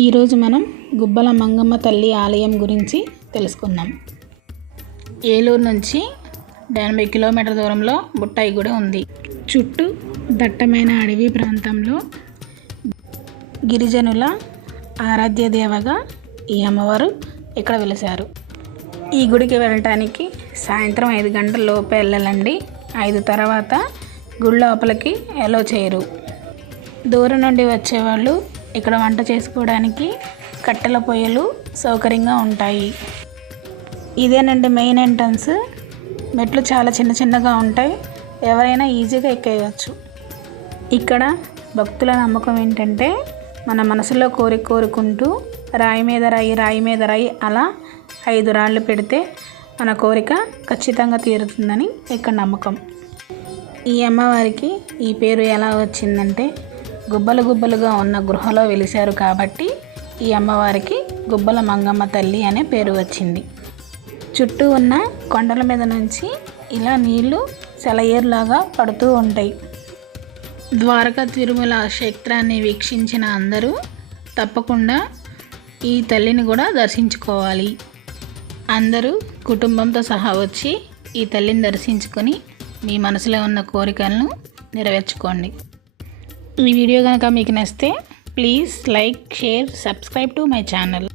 ఈరోజు మనం గుబ్బల మంగమ్మ తల్లి ఆలయం గురించి తెలుసుకుందాం. ఏలూరు నుంచి 80 కిలోమీటర్ల దూరంలో బుట్టాయి గుడి ఉంది. చుట్టూ దట్టమైన అడవి ప్రాంతంలో గిరిజనుల ఆరాధ్య దేవగా ఈ అమ్మవారు ఇక్కడ వెలిశారు. ఈ గుడికి వెళ్ళటానికి సాయంత్రం 5 గంటల లోపే వెళ్ళాలండి. 5 తర్వాత గుడి లోపలికి ఎలో చేయరు. దూరం నుండి వచ్చేవాళ్ళు ఇక్కడ వంట చేసుకోవడానికి కట్టెల పొయ్యలు సౌకర్యంగా ఉంటాయి. ఇదేనండి మెయిన్ ఎంట్రన్స్. మెట్లు చాలా చిన్నగా ఉంటాయి. ఎవరైనా ఈజీగా ఎక్కేయవచ్చు. ఇక్కడ భక్తుల నమ్మకం ఏంటంటే మన మనసులో కోరుకుంటూ రాయి మీద రాయి అలా 5 రాళ్ళు పెడితే మన కోరిక ఖచ్చితంగా తీరుతుందని ఇక్కడ నమ్మకం. ఈ అమ్మవారికి ఈ పేరు ఎలా వచ్చిందంటే గుబ్బలుగా ఉన్న గృహలో వెలిశారు కాబట్టి ఈ అమ్మవారికి గుబ్బల మంగమ్మ తల్లి అనే పేరు వచ్చింది. చుట్టూ ఉన్న కొండల మీద నుంచి ఇలా నీళ్లు సెలయేరులాగా పడుతూ ఉంటాయి. ద్వారకా తిరుమల క్షేత్రాన్ని వీక్షించిన అందరూ తప్పకుండా ఈ తల్లిని కూడా దర్శించుకోవాలి. అందరూ కుటుంబంతో సహా వచ్చి ఈ తల్లిని దర్శించుకొని మీ మనసులో ఉన్న కోరికలను నెరవేర్చుకోండి. ఈ వీడియో కనుక మీకు నచ్చితే please like, share, subscribe to my channel.